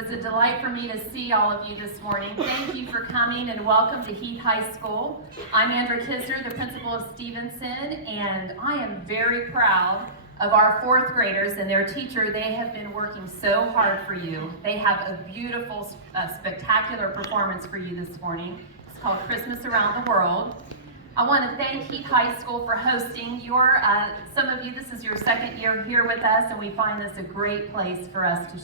was a delight for me to see all of you this morning. Thank you for coming and welcome to Heath High School. I'm Andrea Kisner, the principal of Stevenson, and I am very proud of our fourth graders and their teacher. They have been working so hard for you. They have a beautiful, spectacular performance for you this morning. It's called Christmas Around the World. I want to thank Heath High School for hosting some of you, this is your second year here with us, and we find this a great place for us to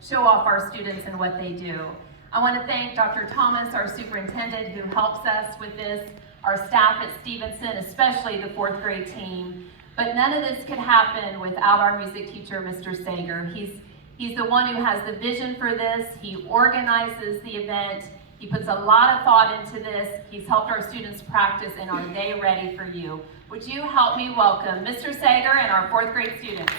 show off our students and what they do. I want to thank Dr. Thomas, our superintendent, who helps us with this, our staff at Stevenson, especially the fourth grade team. But none of this could happen without our music teacher, Mr. Sager. He's the one who has the vision for this. He organizes the event. He puts a lot of thought into this. He's helped our students practice, and are they ready for you? Would you help me welcome Mr. Sager and our fourth grade students?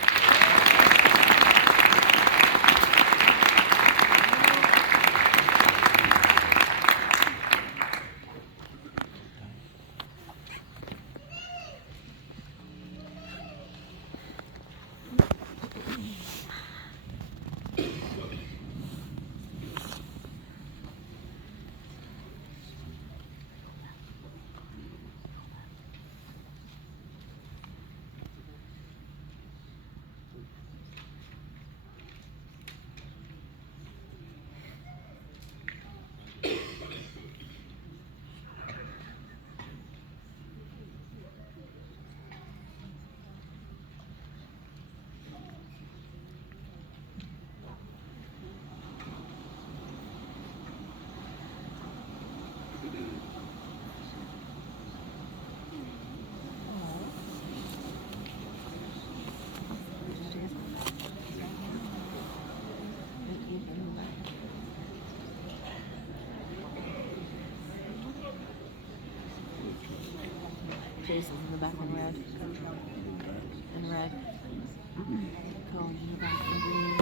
Jason's in the back in red. In red. Cohen in the back in green.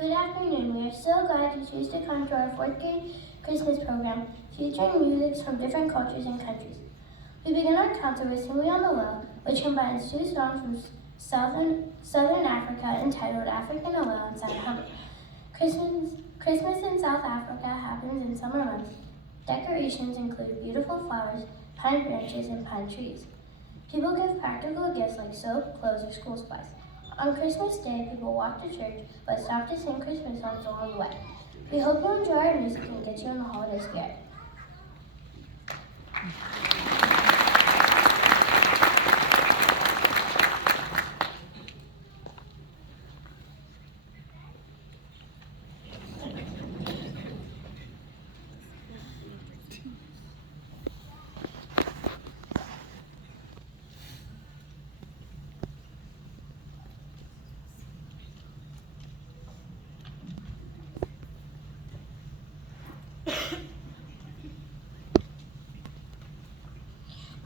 Good afternoon. We are so glad you choose to come to our 4th grade Christmas program featuring music from different cultures and countries. We begin our concert with Sing We on the Low, which combines two songs from Southern Africa entitled African Alone and South Humber. Christmas in South Africa happens in summer months. Decorations include beautiful flowers, pine branches, and pine trees. People give practical gifts like soap, clothes, or school supplies. On Christmas Day, people walk to church but stop to sing Christmas songs along the way. We hope you enjoy our music and get you in the holiday spirit.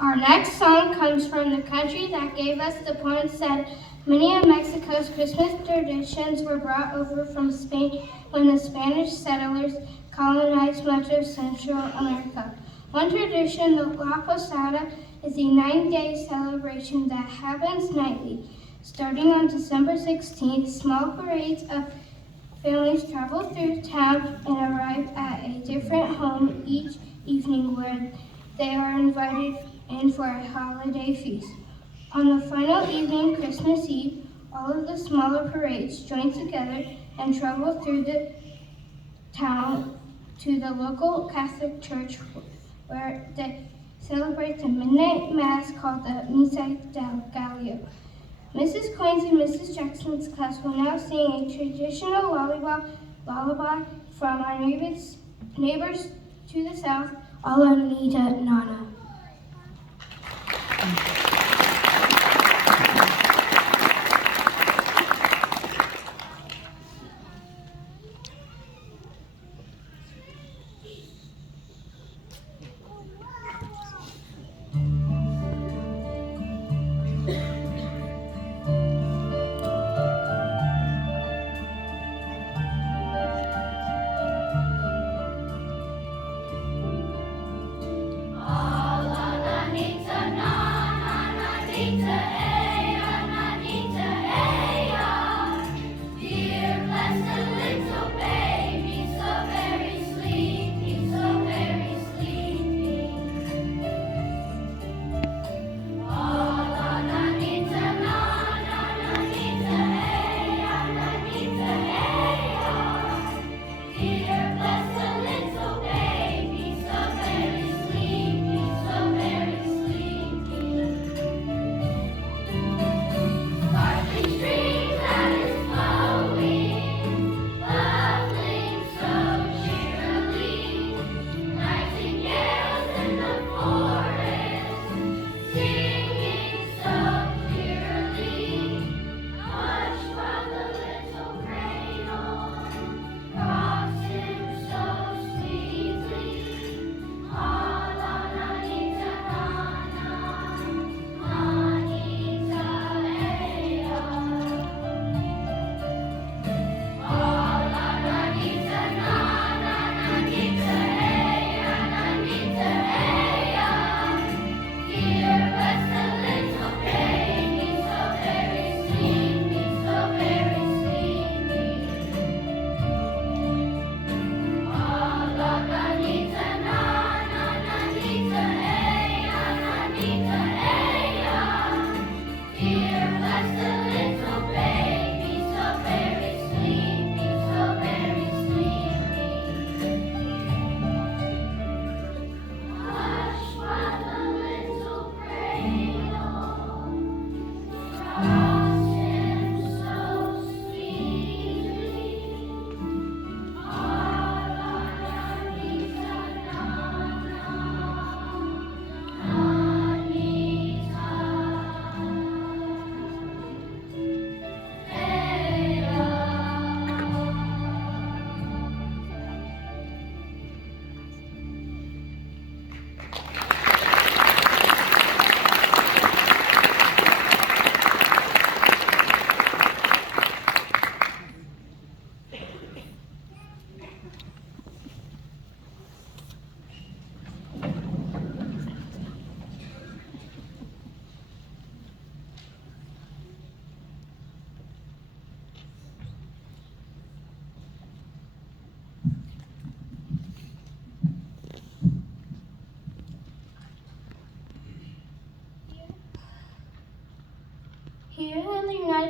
Our next song comes from the country that gave us the point said many of Mexico's Christmas traditions were brought over from Spain when the Spanish settlers colonized much of Central America. One tradition, the La Posada, is a 9-day celebration that happens nightly. Starting on December 16th, small parades of families travel through town and arrive at a different home each evening where they are invited in for a holiday feast. On the final evening, Christmas Eve, all of the smaller parades join together and travel through the town to the local Catholic church where they celebrate the midnight mass called the Misa del Gallo. Mrs. Coyne's and Mrs. Jackson's class will now sing a traditional lullaby from our neighbors to the south, Alameda Nana. Nana,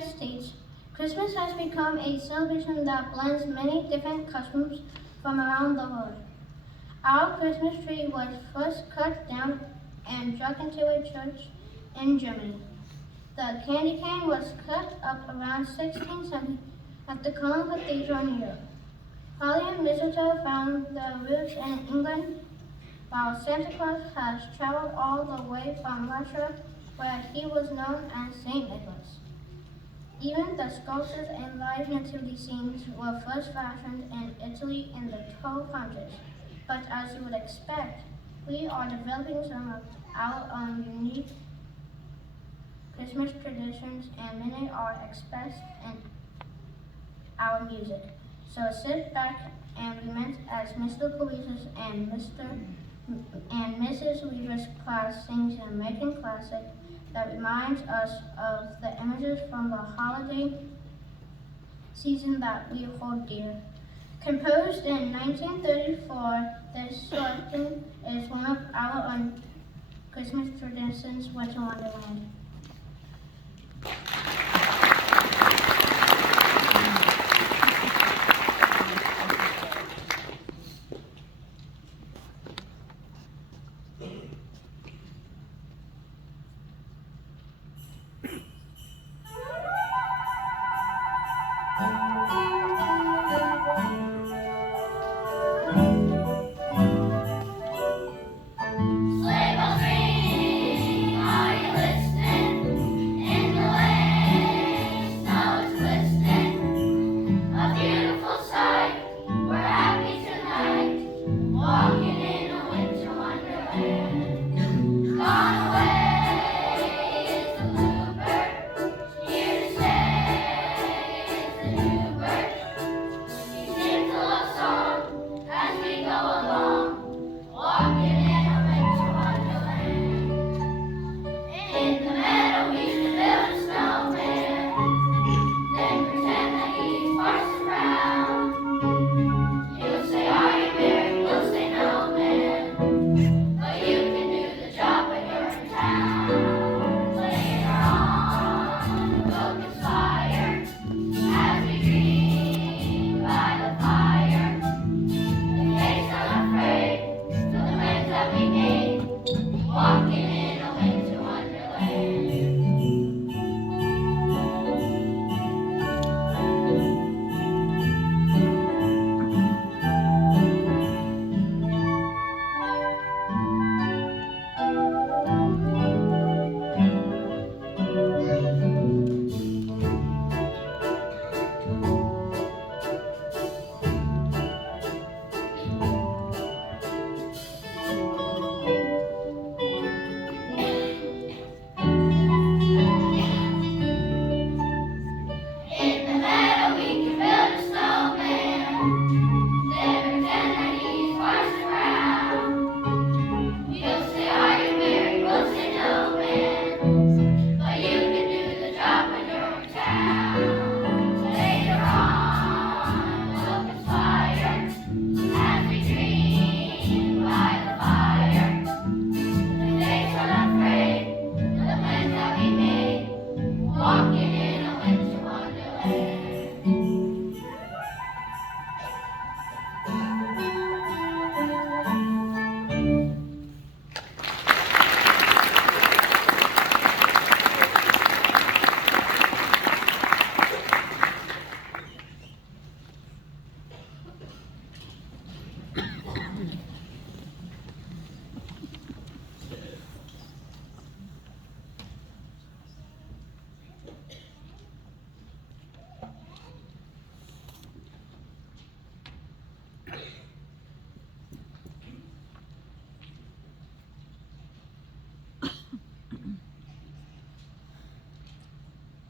United States, Christmas has become a celebration that blends many different customs from around the world. Our Christmas tree was first cut down and dragged into a church in Germany. The candy cane was cut up around 1670 at the Cologne Cathedral in Europe. Holly and mistletoe found their roots in England, while Santa Claus has traveled all the way from Russia, where he was known as Saint Nicholas. Even the sculptures and live nativity scenes were first fashioned in Italy in the 1200s. But as you would expect, we are developing some of our own unique Christmas traditions, and many are expressed in our music. So sit back and be meant as Mr. Louisa's and Mrs. Weaver's class sings an American classic that reminds us of the images from the holiday season that we hold dear. Composed in 1934, this selection is one of our own Christmas traditions, Winter Wonderland. Sleigh bells ring, are you listening? In the lane, snow is glistening. A beautiful sight, we're happy tonight, walking in a winter wonderland. Gone away is the bluebird, here to stay is the new bird. He sings a love song as we go along, walking in a winter wonderland. In the meadow we can build a snowman, then pretend that he's Parson Brown. You'll say, are you married? We'll say, no, man, but you can do the job when you're in town. Later on, we'll conspire as we dream by the fire. The case I'm afraid to the plans that we made, walking in a winter wonderland. In the meadow we can build a snowman, then pretend that he's Parson Brown. You'll say, are you married? We'll say, no, man, but you can do the job when you're in town. Later on, we'll conspire as we dream by the fire. The days are not afraid of the plans that we made, walking in a winter wonderland.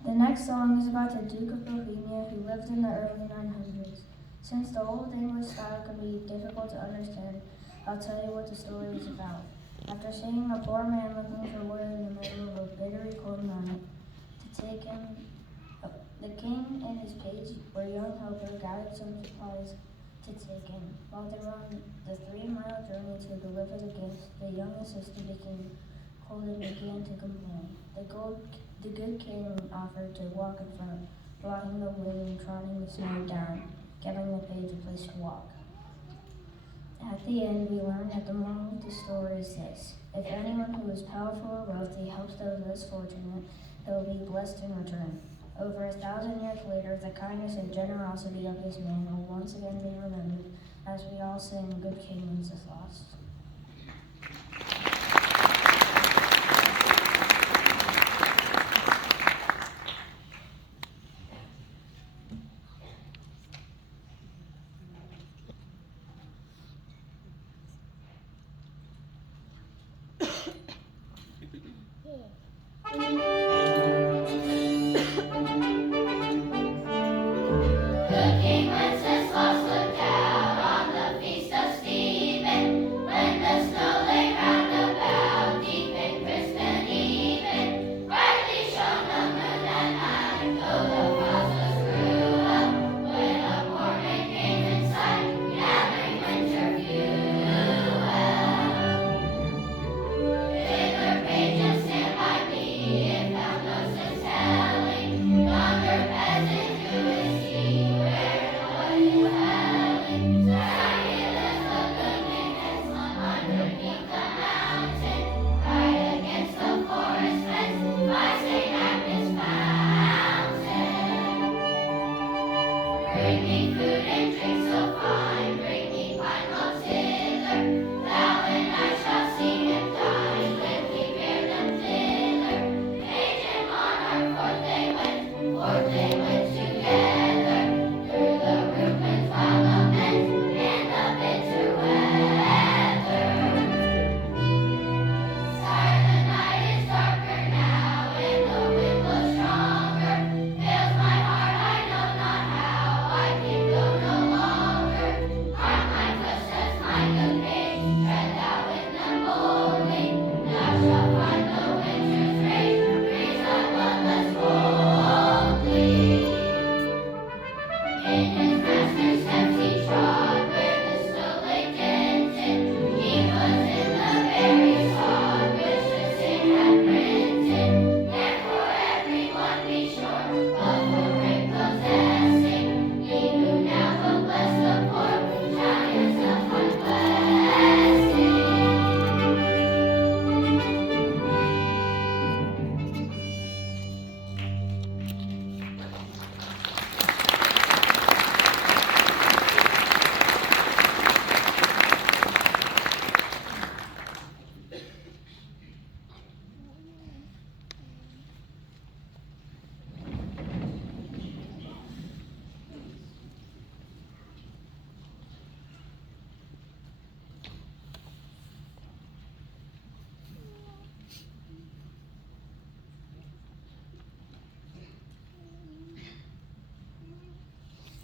The next song is about the Duke of Bohemia who lived in the early 900s. Since the Old English style can be difficult to understand, I'll tell you what the story is about. After seeing a poor man looking for wood in the middle of a bitterly cold night to take him, the king and his page or young helper gathered some supplies to take him. While they were on the 3-mile journey to deliver the gifts, the young assistant became cold and began to complain. The good king offered to walk in front, blocking the wind and trotting the snow down, giving the page a place to walk. At the end, we learn that the moral of the story is this: if anyone who is powerful or wealthy helps those less fortunate, they will be blessed in return. Over 1,000 years later, the kindness and generosity of this man will once again be remembered as we all sing "Good King Wenceslas." Good King Wenceslas looked out on the feast of Stephen, when the snow lay round about, deep and crisp and even. Brightly shone the moon that night, though the frost was cruel, when a poor man came in sight, gathering winter fuel. Hither, page, and stand by me, if thou know'st the telling, yonder peasant who is he, where and what is hailing? Silent as the good man has underneath the mountain, right against the forest fence, by St. Agnes' fountain. Bring me food and drink so fine, bring me pine loaves hither, thou and I shall sing and dine, when we bear them thither. Page and monarch, forth they went together, through the ruins wild lament, and the bitter weather. Sire, the night is darker now, and the wind blows stronger, fails my heart, I know not how, I can go no longer. Hark my footsteps, my good page, tread thou in them boldly, thou shalt find the winter's rage, freeze thy bloodless coldly. In his master's steps he trod, where the snow lay dented, he was in the very sod, which the saint had printed. Therefore everyone be sure, love will break possessing, he who now will bless the poor, shall yourself find blessing.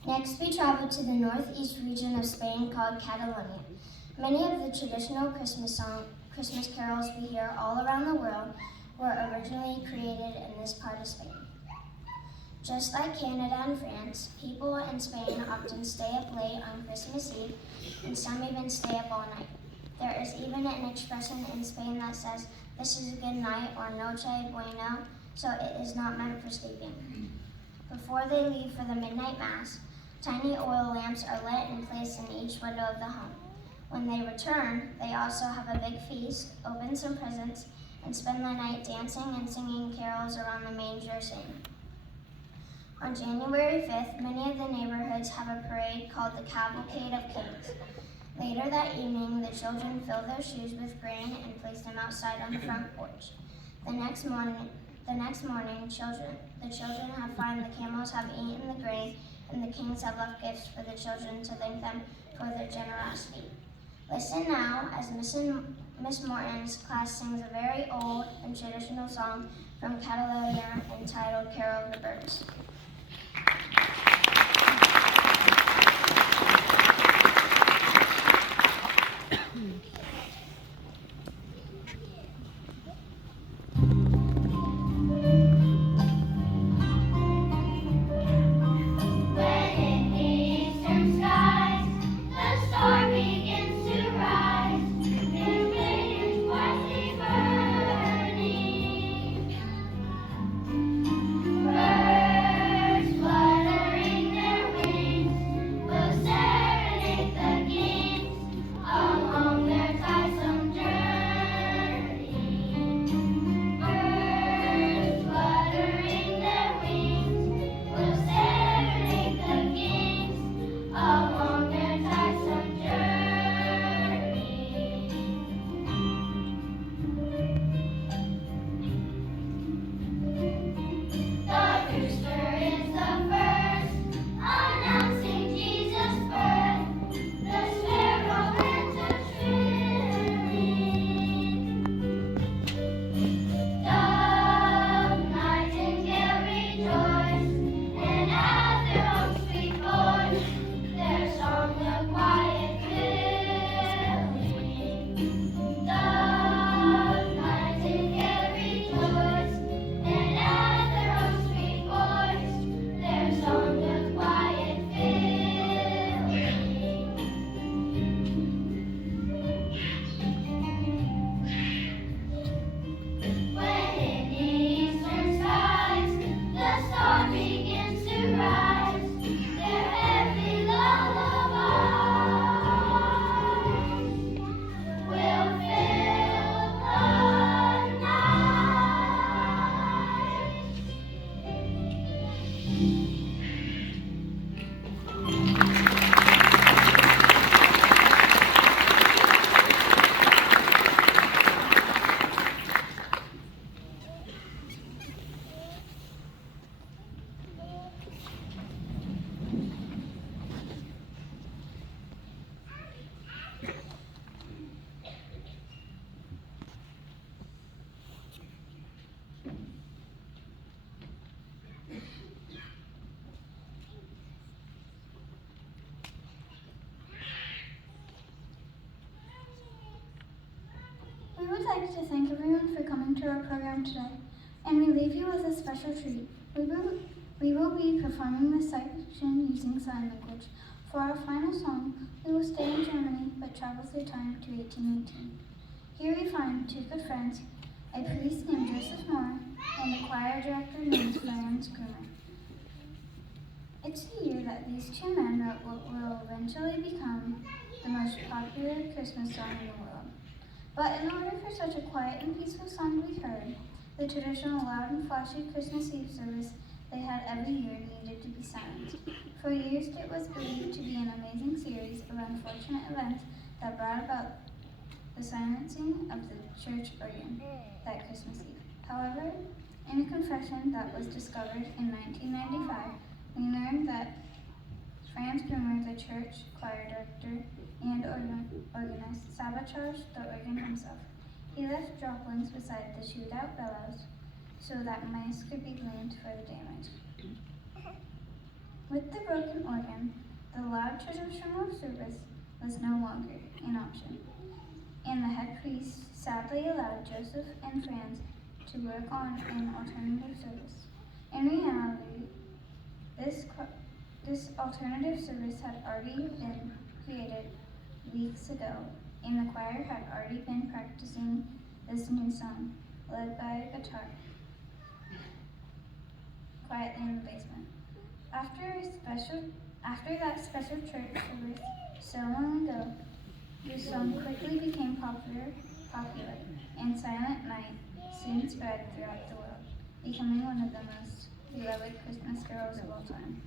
Next, we traveled to the northeast region of Spain called Catalonia. Many of the traditional Christmas carols we hear all around the world were originally created in this part of Spain. Just like Canada and France, people in Spain often stay up late on Christmas Eve, and some even stay up all night. There is even an expression in Spain that says, "This is a good night," or "Noche bueno," so it is not meant for sleeping. Before they leave for the midnight mass, tiny oil lamps are lit and placed in each window of the home. When they return, they also have a big feast, open some presents, and spend the night dancing and singing carols around the manger scene. On January 5th, many of the neighborhoods have a parade called the Cavalcade of Kings. Later that evening, the children fill their shoes with grain and place them outside on the front porch. The next morning, the children have found the camels have eaten the grain, and the kings have left gifts for the children to thank them for their generosity. Listen now as Miss Morton's class sings a very old and traditional song from Catalonia entitled "Carol of the Birds." Burning. like to thank everyone for coming to our program today, and we leave you with a special treat. We will be performing this section using sign language. For our final song, we will stay in Germany but travel through time to 1818. Here we find two good friends, a priest named Joseph Moore and a choir director named Franz Grumer. It's the year that these two men wrote what will eventually become the most popular Christmas song in the world. But in order for such a quiet and peaceful song to be heard, the traditional loud and flashy Christmas Eve service they had every year needed to be silent. For years, it was believed to be an amazing series of unfortunate events that brought about the silencing of the church organ that Christmas Eve. However, in a confession that was discovered in 1995, we learned that Franz Grumer, the church choir director and organist, sabotaged the organ himself. He left droplings beside the chewed-out bellows so that mice could be blamed for the damage. With the broken organ, the loud traditional service was no longer an option, and the head priest sadly allowed Joseph and Franz to work on an alternative service. In reality, this alternative service had already been created weeks ago, and the choir had already been practicing this new song, led by a guitar, quietly in the basement. After that special church service so long ago, the song quickly became popular, and Silent Night soon spread throughout the world, becoming one of the most beloved Christmas carols of all time.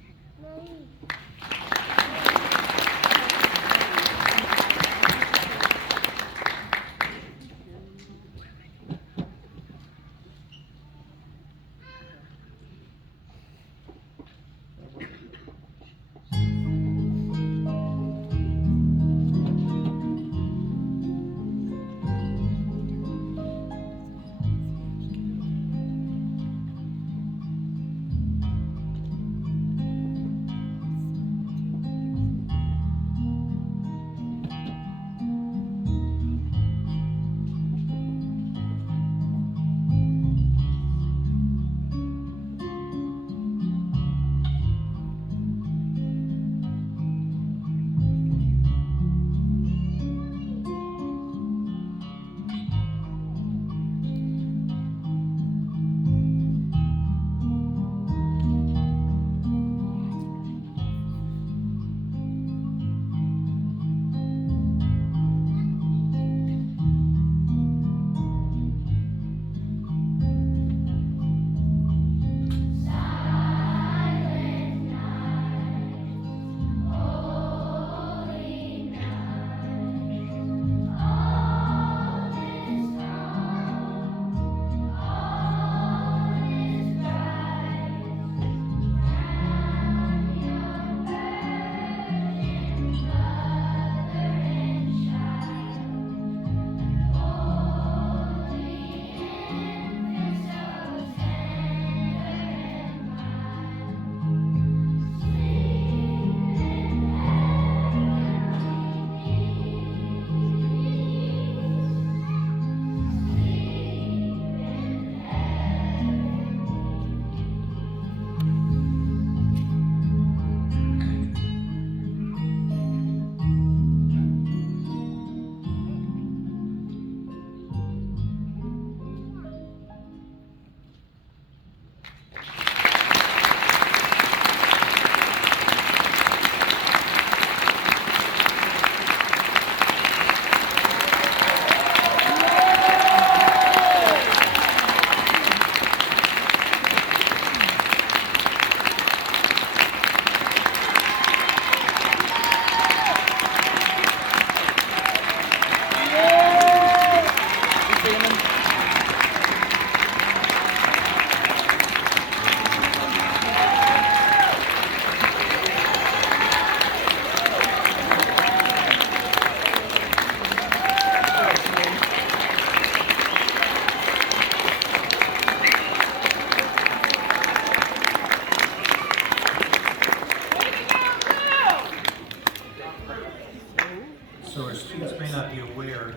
So our students may not be aware,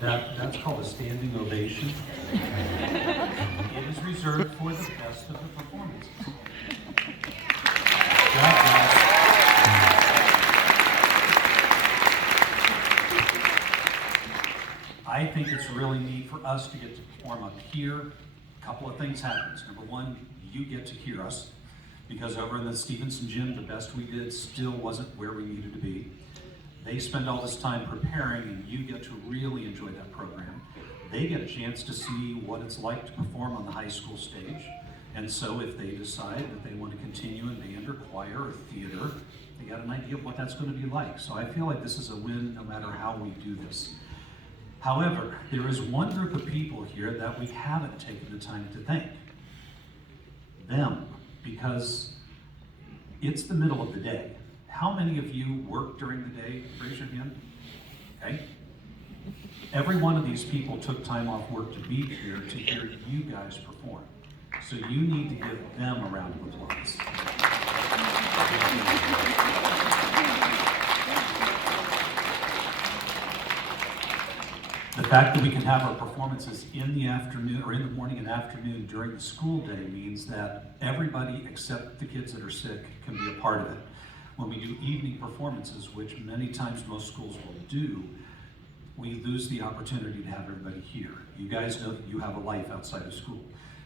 That's called a standing ovation. It is reserved for the best of the performances. I think it's really neat for us to get to perform up here. A couple of things happens. Number one, you get to hear us, because over in the Stevenson gym, the best we did still wasn't where we needed to be. They spend all this time preparing, and you get to really enjoy that program. They get a chance to see what it's like to perform on the high school stage. And so if they decide that they want to continue in band or choir or theater, they got an idea of what that's going to be like. So I feel like this is a win no matter how we do this. However, there is one group of people here that we haven't taken the time to thank. Them, because it's the middle of the day. How many of you work during the day? Raise your hand. Okay. Every one of these people took time off work to be here to hear you guys perform. So you need to give them a round of applause. The fact that we can have our performances in the afternoon, or in the morning and afternoon during the school day, means that everybody except the kids that are sick can be a part of it. When we do evening performances, which many times most schools will do, we lose the opportunity to have everybody here. You guys know that you have a life outside of school.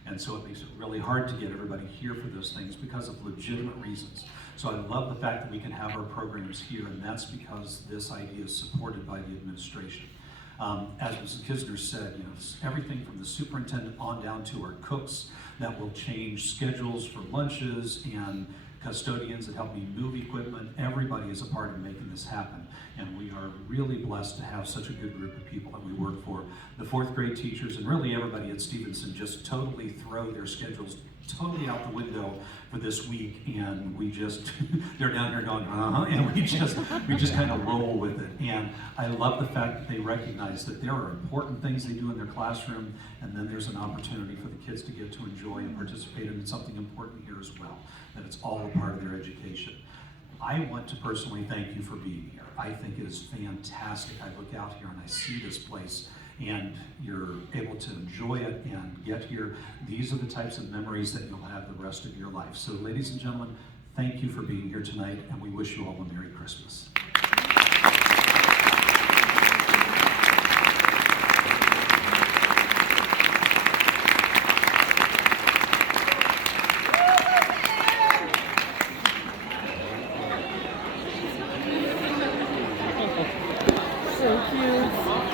And so it makes it really hard to get everybody here for those things because of legitimate reasons. So I love the fact that we can have our programs here, and that's because this idea is supported by the administration. As Mrs. Kisner said, everything from the superintendent on down to our cooks that will change schedules for lunches, and custodians that help me move equipment. Everybody is a part of making this happen. And we are really blessed to have such a good group of people that we work for. The fourth grade teachers and really everybody at Stevenson just totally throw their schedules totally out the window for this week, and we just, they're down here going, and we just kind of roll with it. And I love the fact that they recognize that there are important things they do in their classroom, and then there's an opportunity for the kids to get to enjoy and participate in something important here as well, that it's all a part of their education. I want to personally thank you for being here. I think it is fantastic. I look out here and I see this place, and you're able to enjoy it and get here. These are the types of memories that you'll have the rest of your life. So ladies and gentlemen, thank you for being here tonight, and we wish you all a Merry Christmas.